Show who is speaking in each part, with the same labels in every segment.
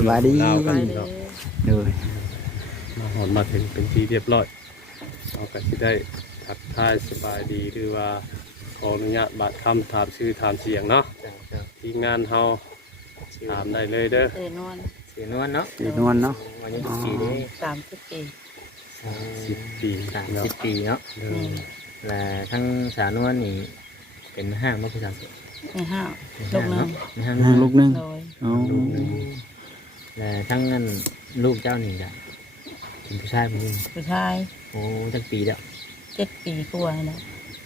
Speaker 1: บายดี
Speaker 2: ลาวกัน
Speaker 3: ไป
Speaker 2: เนาะ
Speaker 1: เลย
Speaker 2: มาหอนมาถึงเป็นที่เรียบร้อยเราก็สิได้ทักทายสบายดีหรือว่าขออนุญาตบาดคำถามชื่อถามเสียงเนาะที่งานเฮาถามได้เลยเด้อ
Speaker 3: เอนวล
Speaker 4: สีนวลเนาะ
Speaker 1: สีนวลเนาะ
Speaker 4: อายุกี่ปีเด้
Speaker 3: 30 ปี
Speaker 2: 10 ปี
Speaker 4: 30 ปีเนาะ
Speaker 2: เด้อ
Speaker 4: และทั้งสาวนวลนี่เป็นห้างมาผู้สาวสวย
Speaker 3: ในห้าวลูกนึง
Speaker 4: ในห้าง
Speaker 1: นั่งลูกนึง
Speaker 3: โดย
Speaker 1: อ๋อ
Speaker 4: และทั้งนั้นลูกเจ้านี่จ้ะเป็นผู้ชายผู้หญิง
Speaker 3: ผู้ชาย
Speaker 4: โอ้ตั้งปีแล้ว
Speaker 3: 7 ปีกว่าแล้ว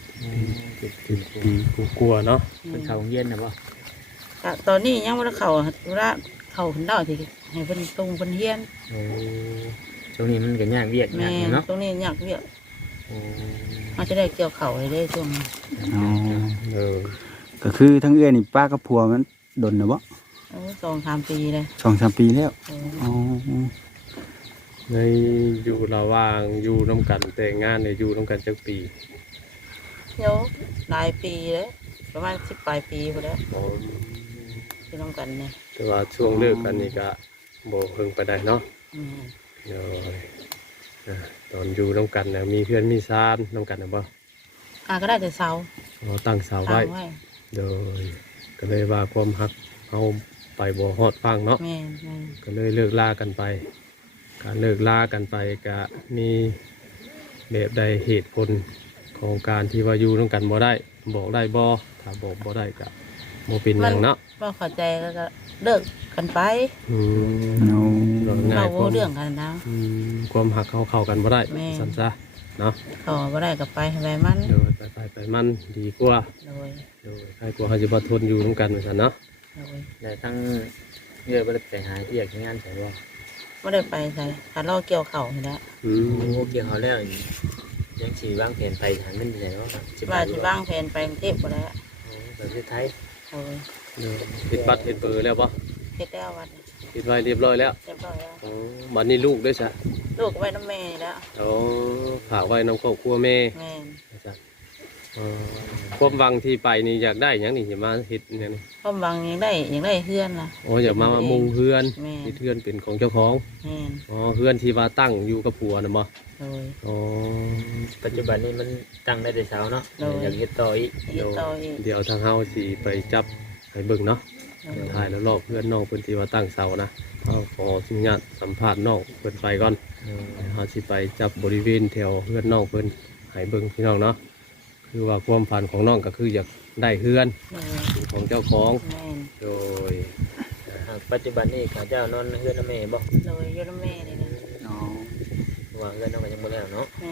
Speaker 2: 10 ปีกลัวๆเนาะ
Speaker 4: เป็นเขาโรงเรียนนะบ่
Speaker 3: ก็ตอนนี้ยังบ่ได้เข้าธุระเข้าเพิ่นดอกที่ให้เพิ่นตรงเพิ่นเฮียน
Speaker 4: โอ้ช่วงนี้มันก็ยากเวียก
Speaker 3: แม่
Speaker 4: ยากอยู่เนาะ
Speaker 3: ตรงนี้อยากเวียก
Speaker 4: โอ้
Speaker 3: อาจจะได้เกี่ยวเข่าให้ได้ช่วงนี้
Speaker 1: อ๋อ
Speaker 2: เออ
Speaker 1: ก็คือทั้งเอื้อยนี่ป้ากับผัวมันดนนะบ่
Speaker 3: โอ้2-3 ปีเลย
Speaker 1: 2-3 ปีแล้ว
Speaker 3: โอ้
Speaker 1: อ๋อ
Speaker 2: ในอยู่ระหว่างอยู่น้ำกันแต่งงานเนี่ยอยู่น้ำกันจักปี
Speaker 3: เดี๋ยวหลายปีแล้วประมาณ10ปลายปีพอแล้ว
Speaker 2: อ๋อ
Speaker 3: ที่น้องกันเนี่ย
Speaker 2: แต่ว่าช่วงเลิกกันนี่ก็บ่เพิ่งไปได้เนาะ
Speaker 3: อืม
Speaker 2: เดี๋ยวตอนอยู่น้ำกันเนี่ยมีเพื่อนมีซานน้ำกันนะบ่
Speaker 3: ก็ได้แต่เสา
Speaker 2: เราตั้งเสา
Speaker 3: ตั้
Speaker 2: ไว้
Speaker 3: งไว้
Speaker 2: โดยก็เลยว่าความฮักเอาไปบ่ฮอดฟังเนาะ
Speaker 3: แม่แม่
Speaker 2: ก็เลยเลิกลากันไปการเลิกลากันไปก็มีแบบใดเหตุผลของการที่ว่าอยู่น้ำกันบ่ได้บอกได้บ่ถ้าบอกบ่ได้ก็บ่เป็นหยังเนาะ
Speaker 3: ว่าเข้าใจแล้วก็เลิกกันไป
Speaker 2: อืม
Speaker 1: เอา
Speaker 2: เราง่า
Speaker 3: เรา
Speaker 2: ย
Speaker 3: โว้เรื่องกันนะ
Speaker 2: ความหักเข้ากันบ่ได้
Speaker 3: แม่
Speaker 2: สั้นซะเนาะ
Speaker 3: ต่อบ่ได้กับไปให้ไปมัน
Speaker 2: เดี๋ยวไปมันดีกว่า
Speaker 3: โดย
Speaker 2: โดยให้กลัวเขาจะบ่ทนอยู่น้ำกันเหมือนกันเนาะ
Speaker 3: โดย
Speaker 4: และทั้งเยอะบ่ได้ไปหาที่อยากงานใส่บ่
Speaker 3: ไม่ได้ไปใส่ถ้าเราเกี่ยวเข่าอยู่แล้ว
Speaker 2: อืม
Speaker 4: โอ้เกี่ยวเขาแล้วยังสิวางแผนไปหาเงินที่ไหนเนาะสิ
Speaker 3: ว่า
Speaker 4: ไป
Speaker 3: ที่บ้างแผนไปกรุงเทพหมดแล้ว
Speaker 4: ประเทศไทย
Speaker 3: โดย
Speaker 2: เฮ็ดบัตรเฮ็ดเบอร์แล้วปะ
Speaker 3: เฮ็ดแล้ววัน
Speaker 2: เฮ็ดไว้เรียบร้อยแล้ว
Speaker 3: เรียบร้อยแล้ว
Speaker 2: อ๋อบัดนี้ลูกด้วยซะ
Speaker 3: ลูกไว้น้ำแม่นี่แล้ว
Speaker 2: อ๋อฝากไว้น้ำครอบครัวแม่
Speaker 3: แม่
Speaker 2: จ้ะอ๋อความหวังที่ไปนี่อยากได้หยังนี่อย่ามาเฮ็ดหยังนี่
Speaker 3: พ่อมบังยังได้เฮือนล่ะ
Speaker 2: อ๋ออยากมามุงเฮือน
Speaker 3: แม่
Speaker 2: ที่เฮือนเป็นของเจ้าของ
Speaker 3: แม่
Speaker 2: อ๋อเฮือนที่ว่าตั้งอยู่กับผัวน่ะบ่
Speaker 3: โดย
Speaker 2: อ๋อ
Speaker 4: ปัจจุบันนี้มันตั้งได้แต่เช้าเนาะ
Speaker 3: โดย
Speaker 4: อยากเฮ็ดต่ออีก
Speaker 3: เฮ็ดต่ออีก
Speaker 2: เดี๋ยวทางเฮาสิไปจับให้เบิ่งเนาะ
Speaker 3: โดย
Speaker 2: ถ่ายแล้วรอบเพื่อนน้องเพิ่นที่ว่าตั้งเสานะเอาขออนุญาตสัมภาษณ์น้องเพิ่นไปก่อนเขาสิไปจับบริเวณแถวเพื่อนน้องเพิ่นให้เบิ่งพี่น้องเนาะคือว่าความฝันของน้องก็คืออยากได้เฮือน
Speaker 3: โดย
Speaker 2: เป็นของเจ้าของ
Speaker 3: แม่
Speaker 2: โดย
Speaker 4: ปัจจุบันนี้ข้าเจ้านอนเฮือนน้ำแม่บ่
Speaker 3: โดยอยู่น้ำแม่นี่นะ
Speaker 1: อ๋อ
Speaker 4: ว่าเฮือนน้องก็ยังบ่แล้วเนาะ
Speaker 3: แม่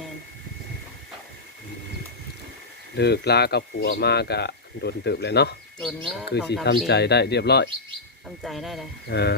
Speaker 2: เลิกลากับผัวมากะโดนเติบเลยเนาะ
Speaker 3: โดนเนื้อ
Speaker 2: คือสิ
Speaker 3: 2-3
Speaker 2: ทำใจได้เรียบร้อย
Speaker 3: ทำใจได้เลย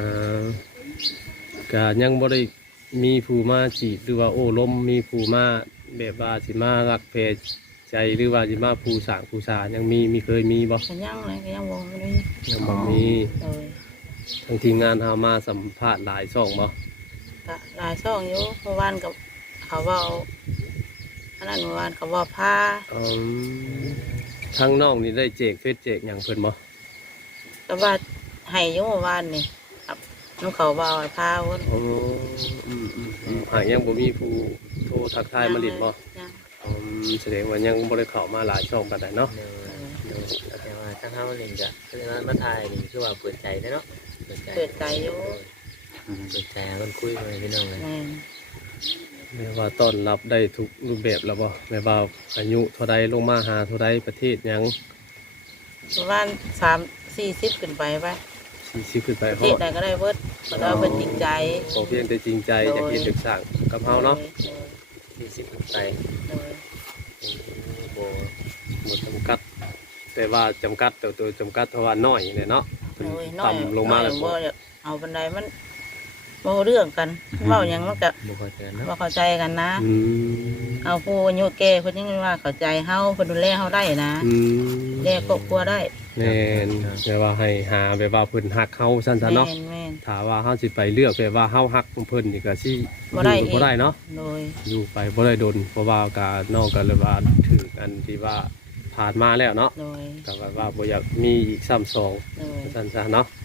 Speaker 2: ก็ยังบ่ได้มีผู้มาจีบหรือว่าโอ้ล้มมีผู้มาแบบว่าสิมารักเพจใจหรือว่าสิมาผู้สร้างผู้สายังมีเคยมีบ่
Speaker 3: กันยังเลยกันยังวงไม่ได้
Speaker 2: ยังบ่มี
Speaker 3: โดย
Speaker 2: ทางทีมงานเฮามาสัมภาษณ์หลายช่องบ่
Speaker 3: ก็หลายช่องอยู่เมื่อวานกับเขาเว่าอันนั้นเมื่อวานเขาเว่าผ้า
Speaker 2: ทางน้องนี่ได้เจกเฟซเจกหยังเพิ่นบ่
Speaker 3: ก็ว่าให้อยุ่เมื่อวานนี่ครับน้องเขาเว่าผ้าวน
Speaker 2: อ๋อหากยังบ่มีผู้โทรทักทายมาลิดบ่
Speaker 3: ยัง
Speaker 2: แสดงว่ายังบ่ได้เข้ามาหลายช่องปานใดเนาะ
Speaker 4: เดี๋ยวแต่ว่าทั้งเฮานี่ก็คือว่ามาถ่ายนี่คือว่าเปิดใจเนาะ
Speaker 3: เปิดใจอยู่
Speaker 4: เปิดใจคนคุยมาพี่น้องเลย
Speaker 3: แม่น
Speaker 2: แม้ว่าต้อนรับได้ทุกรูปแบบแล้วบ่แม้ว่าอายุเท่าใดลงมาหาเท่าใดประเทศหยัง
Speaker 3: เมื่อวาน30-40ขึ้นไปไป
Speaker 2: 40ขึ้นไป
Speaker 3: ประ
Speaker 2: ฮ
Speaker 3: เท
Speaker 2: อ
Speaker 3: ศ
Speaker 2: ด
Speaker 3: ใดก็ได้เบิดแล้วก็เป็นจริงใจ
Speaker 2: ขอเพียงแต่จริงใจจะเฮ็ดศึกษากับเฮาเนาะ
Speaker 4: 40ขึ้นไป
Speaker 3: โดย
Speaker 4: บ่
Speaker 2: บ่จำกัด แต่ว่าจำกัดตัวจำกัดเพราะว่าน้อยเนี่ยเนาะ
Speaker 3: โดยน้อย
Speaker 2: ต่ำลงมาแล้ว
Speaker 3: บ่อยากเอาบันไดมันบ่เรื่องกันเว้าหยังมันก็
Speaker 4: บ่เข้าใจเนาะ
Speaker 3: บ่เข้าใจกันนะ
Speaker 2: อืม
Speaker 3: เอาผู้อายุแก่เพิ่นยังว่าเข้าใจเฮาเพิ่นดูแลเฮาได้นะ
Speaker 2: อืม
Speaker 3: แลครอบครัวได้
Speaker 2: แม่นแบบว่าให้หาแบบว่าเพิ่นฮักเฮาซั่นซะเนาะ
Speaker 3: แม่น
Speaker 2: ถ้าว่าเฮาสิไปเลือกแบบว่าเฮาฮักของเพิ่นนี่ก็สิ
Speaker 3: บ่ได้
Speaker 2: อยู่บ่ได้เนาะ
Speaker 3: โดย
Speaker 2: อยู่ไปบ่ได้ดนเพราะว่าการน้องก็เลยว่าถือกันที่ว่าผ่านมาแล้วเนาะ
Speaker 3: โดย
Speaker 2: ก็แบบว่าบ่อยากมีอีกซ้ำสอง
Speaker 3: โดย
Speaker 2: ซั่นซะเนาะก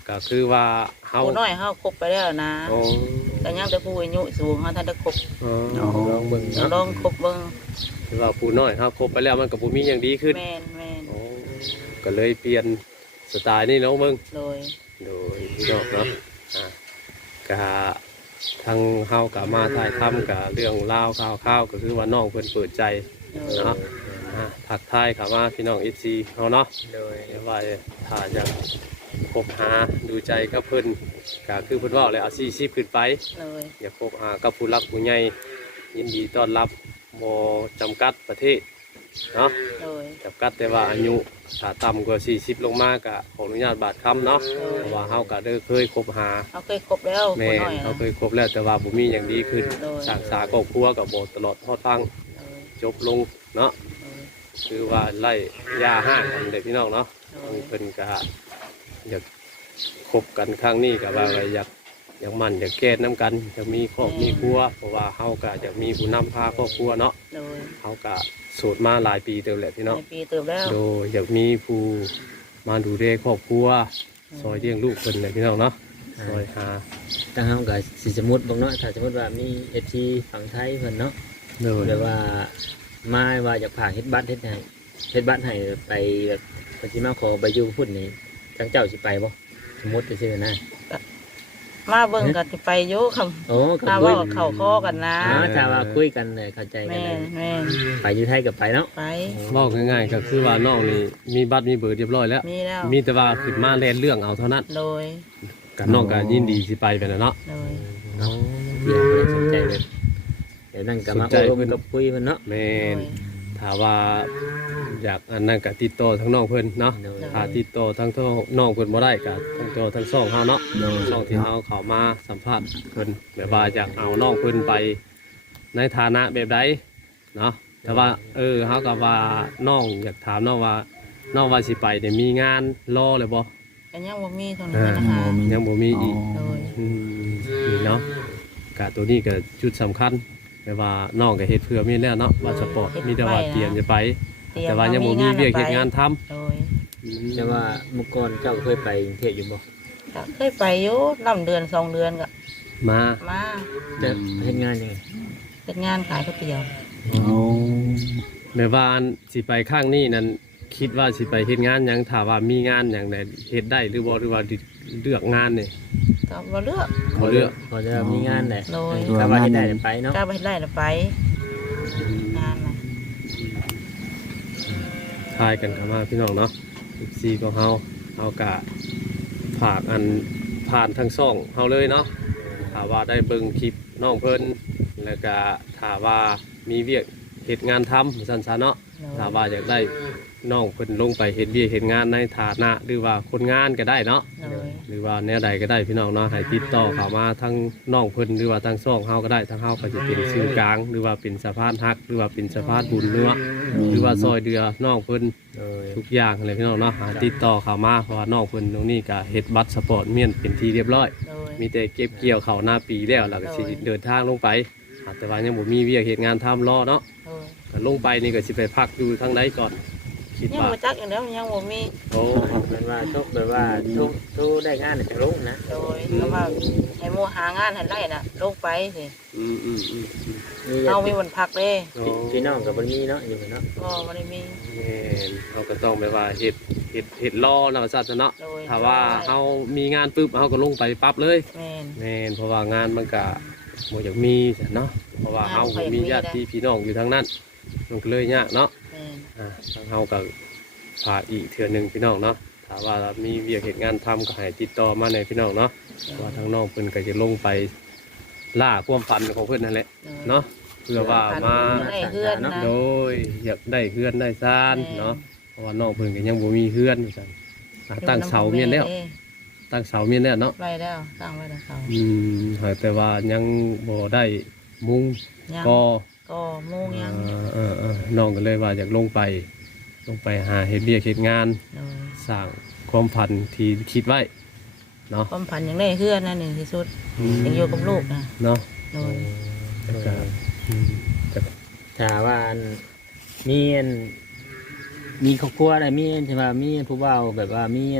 Speaker 2: ก็คือว่าเฮา
Speaker 3: ผู้น้อยเฮาครบไปแล้วนะ
Speaker 2: โอ้
Speaker 3: แต่ยังแต่ผู้อายุสูงเฮาท่านได้ครบ
Speaker 2: อ๋อ
Speaker 4: ลองเบิ่ง
Speaker 3: ล
Speaker 4: เนาะ
Speaker 3: องครบเบิ่ง
Speaker 2: คือว่าผู้น้อยเฮาครบไปแล้วมันก็บ่มีหยังดีขึ้น
Speaker 3: แม่นแม่น
Speaker 2: โอ้ก็เลยเปลี่ยนสไตล์นี่เนาะเบิ่ง
Speaker 3: โดย
Speaker 2: โดยพี่น้องเนาะก็ทางเฮาก็มาถ่ายทำกับเรื่องราวข่าวๆก็คือว่าน้องเพิ่นเปิดใจ
Speaker 3: โดย
Speaker 2: เนาะทักทายเข้ามาพี่น้อง FC เฮาเนาะ
Speaker 4: โดย
Speaker 2: เดี๋ยวว่าถ้าอยากคบหาดูใจกับเพิ่นก็คือเพิ่นเว่าเลยเอา40ขึ้นไป
Speaker 3: โดย
Speaker 2: อยากคบหากับผู้รักผู้ใหญ่ยินดีต้อนรับบ่จำกัดประเทศเนาะ
Speaker 3: โดย
Speaker 2: จำกัดแต่ว่าอายุถ้าต่ำกว่า40ลงมาก็ขออนุญาตบาดคำเนาะเพราะว่าเฮาก็ได้เคยคบหา
Speaker 3: เฮาเคยครบแล้ว
Speaker 2: แม่
Speaker 3: ผู้น้อย
Speaker 2: เขา
Speaker 3: นะ
Speaker 2: เคยคบแล้วแต่ว่าบ่มีอย่างดีขึ้น
Speaker 3: โดย
Speaker 2: สร้างสาครอบครัวกับบ่ตลอดทอดตั้ง
Speaker 3: โดย
Speaker 2: จบลงเนาะ
Speaker 3: โดย
Speaker 2: คือว่าไล่ยาห้างกันเด็กพี่น้องเนาะ
Speaker 3: โดย
Speaker 2: เพิ่นก็อยากคบกันครั้งนี้ก็ว่าอยากมั่นอยากแก้น้ำกันจะมีครอบมีครัวเพราะว่าเฮาก็อยากมีผู้นำพาครอบครัวเนาะ
Speaker 3: โดย
Speaker 2: เฮาก็โสดมาหลายปีเต็มแหละพี่
Speaker 3: ใน
Speaker 2: น้อง
Speaker 3: ปีเติบแล้ว
Speaker 2: โดยอยากมีผู้มาดูแลครอบครัวซอยเลี้ยงลูกเพิ่นเลยพี่น้องเนาะซอยหา
Speaker 4: ทางเฮาก็สิสมมุติบ่เนาะถ้าสมมุติว่ามี FC ฝั่งไทยเพิ่นเนาะ
Speaker 2: โดย
Speaker 4: หรือว่ามาว่าอยากฝากเฮ็ดบัตรเฮ็ดบัตรให้ไปแบบเพิ่นสิมาขอไปอยู่พุ่นนี่ทางเจ้าสิไปบ่สมมุติซื่อๆนะ
Speaker 3: มาเบิ่งกันสิไปอยู่คำ
Speaker 4: โอ้ก็
Speaker 3: ถ้า
Speaker 4: คุย
Speaker 3: ว่าเข้าคอกันนะ
Speaker 4: ถ้าว่าคุยกันเลยเข้าใจกัน
Speaker 3: แม่
Speaker 4: เลย
Speaker 3: นแม่น
Speaker 4: ไปอยู่ไทยก็ไปเนาะ
Speaker 3: ไป
Speaker 2: บอกง่ายๆก็คือว่าน้องนี่มีบัตรมีเบอร์เรียบร้อยแล้ว
Speaker 3: มีแล้ว
Speaker 2: มีแต่ว่าขึ้นมาแลนเรื่องเอาเท่านั้น
Speaker 3: โดย
Speaker 2: กันน้องก็ยินดีสิไปไปแล้วเนาะ
Speaker 3: โดย
Speaker 4: เนาะเดี๋ยวบ่ได้สนใจเลยเดี๋ยวนั่งก็มา
Speaker 2: สนใจ
Speaker 4: อบรม
Speaker 2: เพิ่น
Speaker 4: กับคุยเพิ่นเนาะ
Speaker 2: แม่
Speaker 3: โด
Speaker 2: น
Speaker 3: ย
Speaker 2: ถ้าว่าอยากอันนั้นก็ติดต่อทั้งน้องเพิ่นเนาะ
Speaker 4: โดย
Speaker 2: ถ้าติดต่อทั้งน้องเพิ่นบ่ได้ก็ทั้งตัวทั้งสองเฮาเนาะ
Speaker 1: โดย
Speaker 2: ช่องที่เฮาเข้ามาสัมภาษณ์เพิ่นแบบว่าอยากเอาน้องเพิ่นไปในฐานะแบบใดเนาะแต่ว่าเฮาก็ว่าน้องอยากถามน้องว่าสิไปเนี่ยมีงานรอเลยบ่
Speaker 3: ก็ยังบ่มีเท่านั้นนะคะ
Speaker 2: ยังบ่มีอีก
Speaker 3: โดย
Speaker 2: นี่เนาะกะตัวนี้ก็จุดสำคัญแต่ว่าน้องก็เฮ็ดเพื่อมีแล้วเนาะว่าสปอร์ตมีแต่ว่าเตรียมจะไป
Speaker 3: เตรีย
Speaker 2: แต่ว่ายังบ่มีเวียกเฮ็ดงานทำ
Speaker 3: โดย
Speaker 4: แต่ว่าเมื่อก่อนเจ้าเคยไปกรุงเทพอยู่บ่
Speaker 3: ก็เคยไปอยู่นํเดือน2 เดือนก็
Speaker 2: มา
Speaker 3: มา
Speaker 4: จะเฮ็ดงานยังไง
Speaker 3: เฮ็ดงานขายก๋วยเตี๋ยว
Speaker 1: โอ้
Speaker 2: แบบว่าอันสิไปข้างนี้นั่นคิดว่าสิไปเฮ็ดงานหยังถ้าว่ามีงานหยังใดเฮ็ดได้หรือบ่หรือว่าเลือกงานนี่
Speaker 3: ก็บ่เลือก
Speaker 2: บ่เลือก
Speaker 4: พอจะมีงานแหละ
Speaker 3: โดย
Speaker 4: ถ้าว่าเฮ็ดได้ก็ไปเนาะ
Speaker 3: ก็ไปได้แล้วไปงานน่ะ
Speaker 2: ทายกันเข้ามาพี่น้องเนาะซีของเฮาก็ฝากอันผ่านทั้งช่องเฮาเลยเนาะถ้าว่าได้เบิ่งคลิปน้องเพิ่นแล้วก็ถ้าว่ามีเวียกเฮ็ดงานทำซั่นซะเนาะ
Speaker 3: โดย
Speaker 2: ถ้าว่าอยากได้น้องเพิ่นลงไปเฮ็ดเวียกเฮ็ดงานในฐานะหรือว่าคนงานก็ได้เนาะ
Speaker 3: โดย
Speaker 2: หรือว่าแนวใดก็ได้พี่น้องเนาะให้ติดต่อเข้ามาทั้งน้องเพิ่นหรือว่าทั้งซ่องเฮาก็ได้ทั้งเฮาก็จะเป็นสื่อกลาง หรือว่าเป็นสะพานฮัก หรือว่าเป็นสะพานบุญหรือว่าหรือว่าซอยเดือน้องเพิ่น
Speaker 4: โดย
Speaker 2: ทุกอย่างเลยพี่น้องเนาะหาติดต่อเข้ามาเพราะว่าน้องเพิ่นตรงนี้ก็เฮ็ดบัตรสปอร์ตเมียนเป็นที่เรียบร้อย
Speaker 3: โดย
Speaker 2: มีแต่เก็บเกี่ยวเข้าหน้าปีแล้วแล้วก็สิเดินทางลงไปแต่ว่ายังบ่มีเวียกเฮ็ดงานทำรอเนาะ
Speaker 3: โดย
Speaker 2: ก็ลงไปนี่ก็สิไปพักอยู่ทางใดก่อน คิด
Speaker 3: ยัง
Speaker 2: ว่า
Speaker 3: บ่จักอยู่แล้วยังบ่มี
Speaker 2: โอ้
Speaker 4: มันว่าทุกแบบว่าทุกได้งานจะลงนะ
Speaker 3: โดยก็ว่าให้หมู่หางานให้ได้น่ะลงไปสิ
Speaker 2: อืม
Speaker 4: มี
Speaker 3: เฮามีวันพักเด้
Speaker 2: โอ้
Speaker 4: พี่น้องกับบ่มีเนาะอยู่เนาะ
Speaker 3: ก็บ่ได้มี
Speaker 2: แม่นเขาก็ต้องแบบว่าเฮ็ดรอนะว่าซั่นเนาะ
Speaker 3: โดย
Speaker 2: ถ้าว่าเฮามีงานปุ๊บเฮาก็ลงไปปั๊บเลย
Speaker 3: แม่น
Speaker 2: แม่นเพราะว่างานมันก็บ่อยากมีเนาะเพราะว่าเฮาก็มีญาติพี่น้องอยู่ทางนั้นมันก็เลยยากเนาะ
Speaker 3: แม่น
Speaker 2: ทางเฮาก็ฝากอีกเทื่อหนึงพี่น้องเนาะถ้าว่ามีเวียกเฮ็ดงานทำก็ให้ติดต่อมาในพี่น้องเนาะว่าทางน้องเพิ่นก็จะลงไปล่าความฝันของเพิ่นนั่นแหละเนาะเพื่อว่ามา
Speaker 3: ได้เฮือนนะ
Speaker 2: โดยอยากได้เฮือนได้ซ่านเนาะเพราะว่าน้องเพิ่นก็ยังบ่มีเฮือนอยู่ซั่นตั้งเสาเมียนแล้วตั้งเสาเมียนแล้วเนาะ
Speaker 3: ไว้แล้วตั้งไว้แล้วเขา
Speaker 2: แต่ว่ายังบ่ได้มุง
Speaker 3: ยัง
Speaker 2: ก็
Speaker 3: ก็โมงยัง
Speaker 2: น้องก็เลยว่าอยากลงไปหาเฮ็ดเวียกเฮ็ดงาน
Speaker 3: โดย
Speaker 2: สร้างความฝันที่คิดไว้เนาะ
Speaker 3: ความพันยังได้เฮือนนั่นหนึ่งที่สุดยังอยู่กับลูกนะ
Speaker 2: เนาะ
Speaker 3: โดย
Speaker 2: แล้วก็จะ
Speaker 4: ถ้าว่ามีครอบครัวได้มีใช่ป่ะมีผู้เฒ่าแบบว่ามีค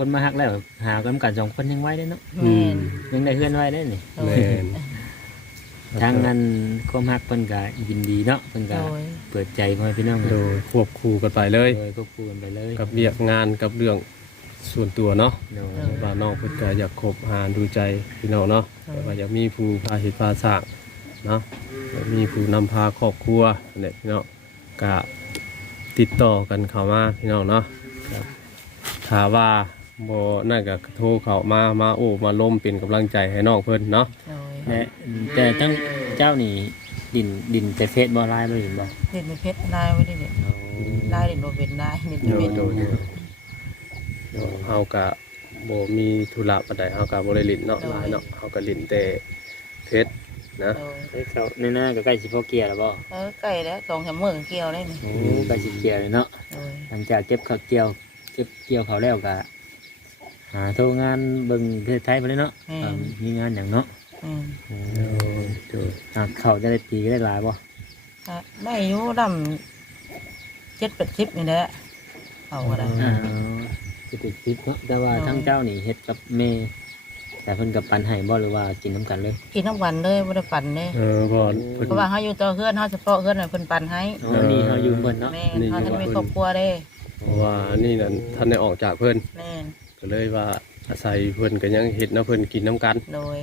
Speaker 4: คนมาฮักแล้วหากันกัน2คนยังไว้ได้เนาะ
Speaker 3: แม่น
Speaker 4: ยังได้เฮือนไว้ได้นี่
Speaker 3: โดย
Speaker 2: แม่น
Speaker 4: ทางนั้นความฮักเพิ่นก็ยินดีเนาะเพิ่น
Speaker 3: โด
Speaker 4: ก็
Speaker 3: ย
Speaker 4: เปิดใจพ่อแม่พี่น้อง
Speaker 2: โดยควบคู่กันไปเลย
Speaker 4: โดยก็คุยกันไปเลย
Speaker 2: กับเรียกงานกับเรื่องส่วนตัวเนาะ
Speaker 4: โดย
Speaker 2: ว่าน้องเพิ่นก็อยากคบหาดูใจพี่น้องเนาะแต่ว่าอยากมีผู้พาเหตุพาสร้างเนาะอยากมีผู้นำพาครอบครัวเนี่ยพี่น้องก็ติดต่อกันเข้ามาพี่น้องเนาะครับถ้าว่าบ่นั่นก็โทรเข้ามาโอ้มาล้มเป็นกำลังใจให้น้องเพิ่นเนาะ
Speaker 3: โดย
Speaker 4: แต่ทั้งเจ้านี่ดินแต่เฟซบ่ไลน์บ่เห็นบ่
Speaker 3: เล่นในเพชรได้ไว้ได้เนี่ยได้เล่นโนเป็นได้เล่น
Speaker 2: โด
Speaker 3: เป็
Speaker 2: ย
Speaker 3: น
Speaker 2: โดยเฮาก็บ่มีธุระปานใดเฮาก็บ่ได้ลิ้นเนาะหลายเนาะเฮาก็ลิ้นแต่เพชรนะ
Speaker 3: โดย
Speaker 4: เฮ้ยเขาในหน้าก็ใกล้สิพอเกียร์แล้วบ่
Speaker 3: ใกล้แล้ว2-3 มื้อเกี่ยวได้นี่
Speaker 4: โอ้ใกล้สิเกียร์เลยเนาะ
Speaker 3: โดย
Speaker 4: หลังจากเก็บข้าวเกี่ยวเขาแล้วก็หาโทรงานเบิ่งประเทศไทยไปเลยเนาะมีงานอย่างเนาะ
Speaker 3: อืม
Speaker 4: เขาจะได้ปีก็ได้หลายบ่
Speaker 3: ก็ได้อยู่ดำ7-80นี่แหละเอาก็ได้
Speaker 4: จะติดติดเนาะแต่ว่าทั้งเจ้านี่เฮ็ดกับแม่แต่เพิ่นกับปันให้บ่หรือว่ากินน้ำกันเลย
Speaker 3: กินทั้งวันเลยบ่ได้ปั่นเด้
Speaker 2: บ่เพิ่น
Speaker 3: เพราะว่าเฮาอยู่ต่อเฮือนเฮาเฉพาะเฮือนน่ะเพิ่นปั่นให้
Speaker 4: อ๋อนี่เขาอยู่เพิ่นเนาะ
Speaker 3: แม่นเฮาทันมีครอบครัวเด้
Speaker 2: เพราะว่านี่นั่นท่านได้ออกจากเพิ่น
Speaker 3: แม่น
Speaker 2: ก็เลยว่าอาศัยเพิ่นก็ยังเฮ็ดน้ำเพิ่นกินน้ำกัน
Speaker 3: โดย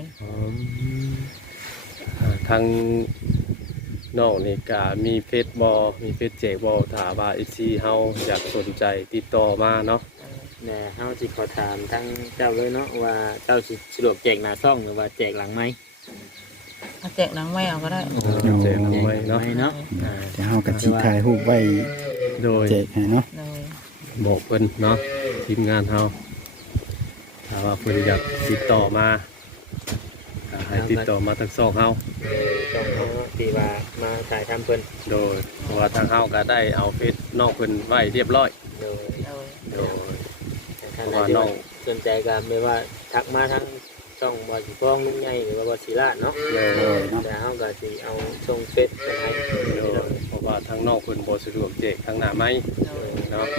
Speaker 2: ทางน้องนี่ก็มีเฟซบ่มีเฟซแจกบ่ถ้าว่า FC เฮาอยากสนใจติดต่อมาเนาะ
Speaker 4: แม่เฮาสิขอถามทั้งเจ้าเลยเนาะว่าเจ้าสิสะดวกแจกหน้าซ่องหรือว่าแจกหลังไม้
Speaker 3: ถ้าแจกหนังไม่เอาก็ได้
Speaker 2: แจกน้ำไว้เนาะ
Speaker 4: เนาะ
Speaker 1: จะเฮาก็สิถ่ายรูปไว้
Speaker 2: โดย
Speaker 1: แจกให้เนาะ
Speaker 3: โดย
Speaker 2: บอกเพิ่นเนาะทีมงานเฮาถ้าว่าเพิ่นอยากติดต่อมาก็ให้ติดต่อมาทางช่องเฮา
Speaker 4: ซ่องเฮาที่ว่ามาถ่ายทำเพิ่น
Speaker 2: โดยเพราะว่าทางเฮาก็ได้เอาเฟซน้องเพิ่นไว้เรียบร้อย
Speaker 4: โดย
Speaker 3: โดย
Speaker 2: โดย
Speaker 4: ทางไหนที่ว่าสนใจก็ไม่ว่าทักมาทั้งช่องบ่สิฟ้องลุงใหญ่หรือว่าบ่ศิลาเนาะ
Speaker 2: โดย
Speaker 4: แต่เฮาก็สิเอาส่งเฟซไปให้
Speaker 2: โดยเพราะว่าทางน้องเพิ่นบ่สะดวกแจกทางหน้าไม้
Speaker 3: โดย
Speaker 2: เนาะ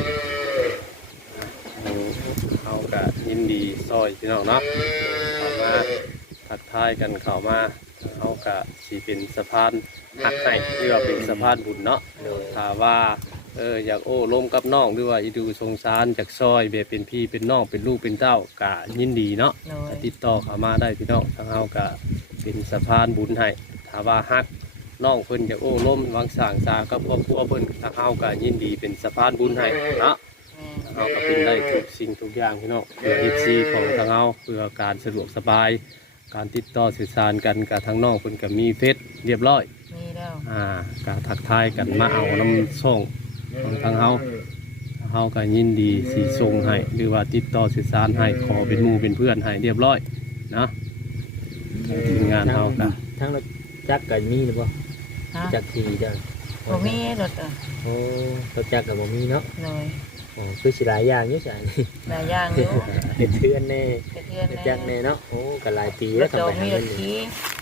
Speaker 2: เขาก็ยินดีซอยพี่น้องเนาะเข้ามาทักทายกันเข้ามาเขาก็สิเป็นสะพานหักให้หรือว่าเป็นสะพานบุญเนาะ
Speaker 4: โดย
Speaker 2: ถ้าว่าอยากโอ้ล้มกับน้องหรือว่าอีดูสงสารจากซอยแบบเป็นพี่เป็นน้องเป็นลูกเป็นเต้าก็ยินดีเนาะ
Speaker 3: โดย
Speaker 2: ติดต่อเข้ามาได้พี่น้องทางเขาก็เป็นสะพานบุญให้ถ้าว่าฮักน้องเพิ่นอยากโอ้ล้มวางสร้างสากับครอบครัวเพิ่นทางเขาก็ยินดีเป็นสะพานบุญให้เนาะ
Speaker 3: แม่
Speaker 2: เราก็เป็นได้ทุกสิ่งทุกอย่างพี่น้องเพื่อ FC ของทางเราเพื่อการสะดวกสบาย การติดต่อสื่อสารกันกับทางน้องเพิ่นก็มีเฟซเรียบร้อย
Speaker 3: มีแล้ว
Speaker 2: การทักทายกันมาเอาน้ำส่งของทางเฮาเฮาก็ยินดีสีส่งให้หรือว่าติดต่อสื่อสารให้ขอเป็นหมู่เป็นเพื่อนให้เรียบร้อยนะทีมงานเฮาก็
Speaker 4: ทั้งรถจักรก็มีหรือบ่
Speaker 3: ฮะ
Speaker 4: จักรขี่จ้ะ
Speaker 3: บ่มีรถอ่ะ
Speaker 4: โอ้รถจักรก็บ่มีเนาะ
Speaker 3: โดย
Speaker 4: อ๋อคือสิหลายอย่างอยู่จ้ะนี่
Speaker 3: หลายอย่างอยู่
Speaker 4: เป็นเพื่อนแน่
Speaker 3: ไปเทือน
Speaker 4: รถ
Speaker 3: แน่
Speaker 4: จักรแน่เนาะโอ้ก็หลายปี
Speaker 3: ร
Speaker 4: แล้ว
Speaker 3: ถ
Speaker 4: ทำ
Speaker 3: โจ
Speaker 4: ไป
Speaker 3: ม
Speaker 4: หา
Speaker 3: มีร
Speaker 4: เงิ
Speaker 3: ถ
Speaker 4: นนี่
Speaker 3: ขี่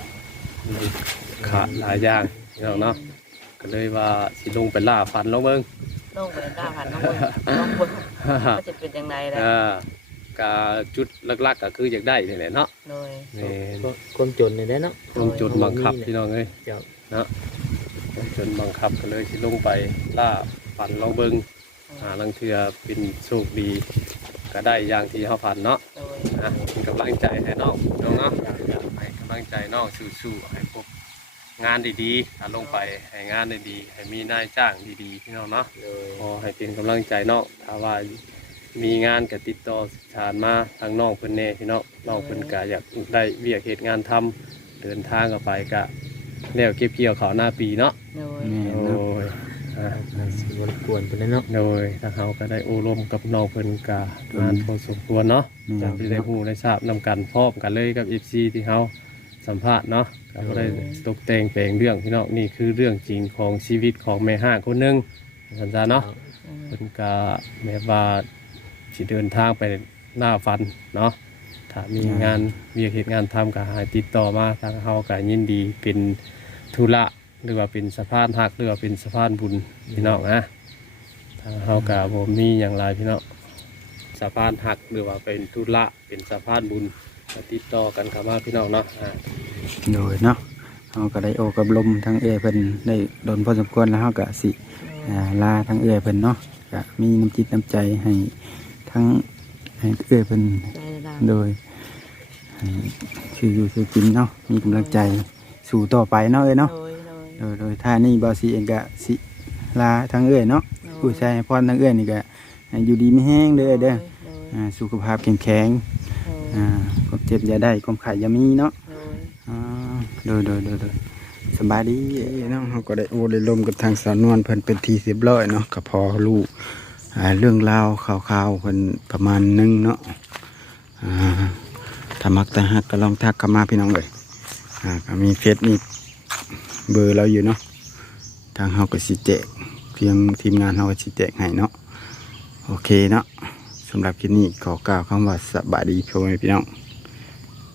Speaker 2: ขาดหลายอย่างพี่น้องเนาะก็เลยว่าสิลงไปล่าฟันลงเบิ่ง
Speaker 3: ลงไปในด้านผ่านน้องบนน้องบนก็จะเป็นยังไงล่ะ
Speaker 2: ก็จุดหลักๆก็คืออยากได้นี่แหละเนาะ
Speaker 3: โดย
Speaker 2: แม่น
Speaker 4: คนจนนี่แหละเนาะ
Speaker 2: ต้องจุดบังคับพี่น้องเอ้ย
Speaker 4: เจ้า
Speaker 2: จนบังคับก็เลยสิลงไปล่าฝันลองเบิงลังเทือเป็นโชคดีก็ได้อย่างที่เขาฝันเนาะ
Speaker 3: โดย
Speaker 2: เป็นกำลังใจให้น้องเนาะให้กำลังใจน้องสู้ๆให้พบงานดีๆถ้าลงไปให้งานได้ดีให้มีนายจ้างดีๆพี่น้องเนาะ
Speaker 4: โดย
Speaker 2: ขอให้เป็นกำลังใจน้องถ้าว่ามีงานก็ติดต่อสถานมาทางน้องเพิ่นแน่พี่น้องน้องเพิ่นก็อยากได้เวียกเหตุงานทำเดินทางก็ไปก็แล้วเก็บเกี่ยวเขาวหน้าปีเนาะ
Speaker 3: โดย
Speaker 1: แม่
Speaker 2: โด
Speaker 1: เนาะ
Speaker 2: ย
Speaker 4: สิรบกวนเพิ่นเนาะ
Speaker 2: โดยทางเขาก็ได้อบรมกับน้องเพิ่นกางานพอสมควรเนาะจากที่ได้ฮู้ได้ทราบนำกันพร้อมกันเลยกับ FC ที่เขาสัมภาษณ์เนาะก็ได้ตกแต่งแปลงเรื่องพี่น้องนี่คือเรื่องจริงของชีวิตของแม่ห้างคนหนึงสันซาเนาะเพิ่นก็แม้ว่าสิเดินทางไปหน้าฟันเนาะถ้ามีงานมีเหตุงานทำก็ให้ติดต่อมาทางเขาก็ยินดีเป็นธุระหรือว่าเป็นสะพานหักหรือว่าเป็นสะพานบุญพี่น้องนะทางเขาก็บ่มีอย่างไรพี่น้องสะพานหักหรือว่าเป็นธุระเป็นสะพานบุญก็ติดต่อกันเข้ามาพี่น้องเนาะ
Speaker 1: โดยเนาะเฮาก็ได้โอกับลมทั้งเอื้อยเพิ่นได้โดนพอสมควรแล้วเฮาก็สิลาทั้งเอื้อยเพิ่นเนาะก็มีน้ำจิตน้ำใจให้ทั้งให้เอื้อยเพิ่น
Speaker 3: ใจด
Speaker 1: โดยให้ชื่ออยู่ชื่อกินเนาะมีกำลังใจสู่ต่อไปเนาะเอ้ย
Speaker 3: ำ
Speaker 1: เนาะ โดยท่านี่บอสีเองก็สิลาทั้งเอ้ยเนาะผู้ชายพรทั้งเอ้ยนี่ก็ให้อยู่ดีไม่แห้งเด้อเด้อสุขภาพแข็งแข็งความเจ็บอย่าได้ความไข้อย่ามีเนาะโดยสบายดีเนาะเขาก็ได้โอ้ได้ลมกับทางสาวนวลเพิ่นเป็นทีเรียบร้อยเนาะก็พอรู้เรื่องราวข่าวๆเพิ่นประมาณนึงเนาะถ้ามักแต่ฮักก็ลองทักเข้ามาพี่น้องเลยก็มีเฟซมีเบอร์เราอยู่เนาะทางเฮาก็สิแจกเพียงทีมงานเฮาก็สิแจกให้เนาะโอเคเนาะสำหรับคลิปนี้ขอกล่าวคำว่าสบายดีพ่อแม่พี่น้อง